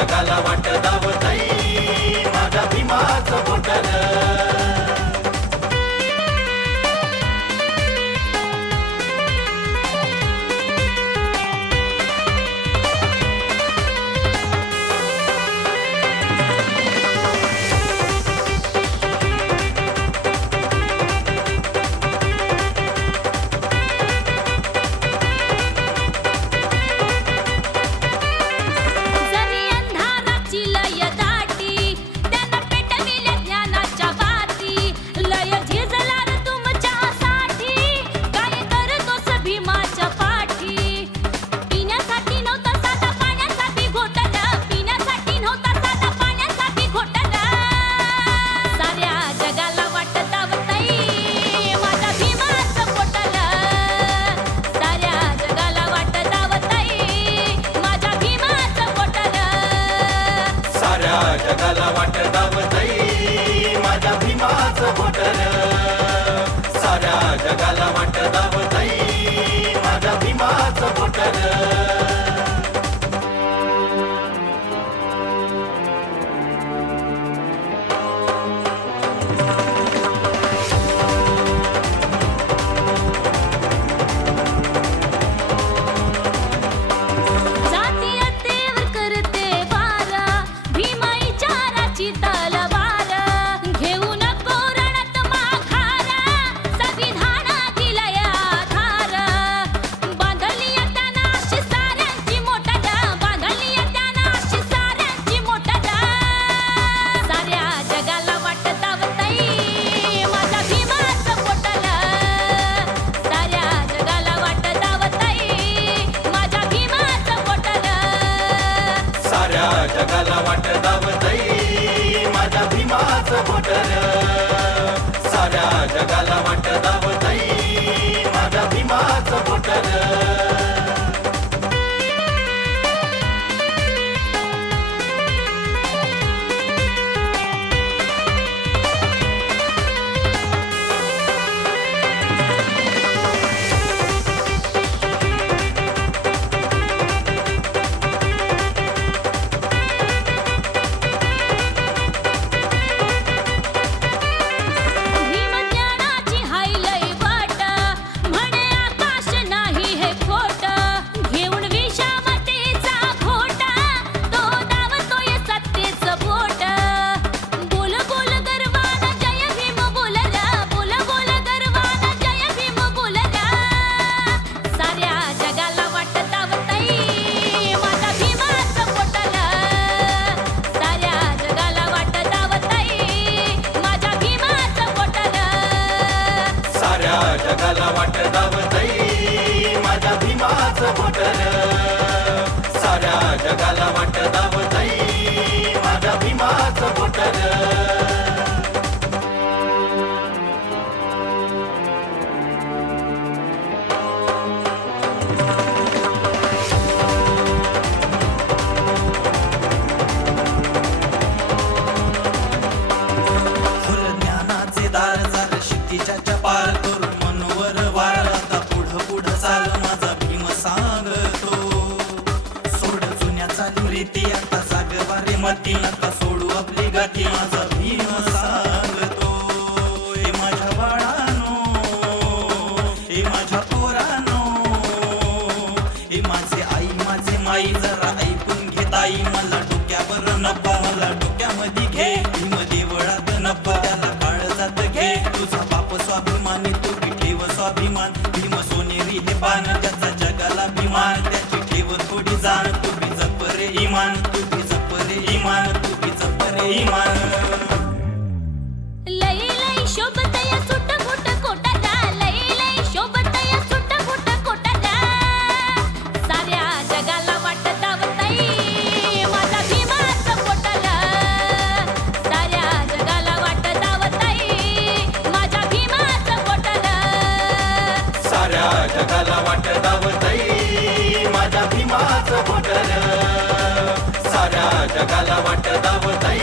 जगाला वाट दावताई माझ्या भीमाचं बोटं जगाला वाट दावताई माझ्या भीमाचं बोटं साऱ्या जगाला वाट दावताई माझ्या भीमाचं बोटं जगाला वाट दावताई माझ्या भीमाचं बोटं साऱ्या जगाला वाट दावताई माझ्या भीमाचं बोटं जगाला वाट दावताई माझ्या भीमाचं बोटं साऱ्या जगाला वाट दावताई माझ्या भीमाचं बोटं आता सागवारे मती आता सोडू आपली गती माझा भीम सांगतो हे माझ्या बाळानो हे माझ्या पोरानो हे माझे आई माझे माई जरा ऐकून घे ताई मला डोक्यावर नप्पा मला डोक्यामध्ये घे भीम देवळात नप्पा त्याला काळजात घे तुझा बाप स्वाभिमानी तू ठेव स्वाभिमान भीम सोनेरी हे बाण त्याचा जगाला अभिमान त्याची ठेव थोडी जाण तू बी जप रे इमान तू बी जप रे इमान तू बी जप रे इमान लई लई शोभतया सुट फुट कोटाला लई लई शोभतया सुट फुट कोटाला साऱ्या जगाला वाट दावताई माझ्या भीमाचं बोटं साऱ्या जगाला वाट दावताई माझ्या भीमाचं बोटं साऱ्या जगाला वाट दावताई माझ्या भीमाचं बोटं साऱ्या जगाला वाट दावताई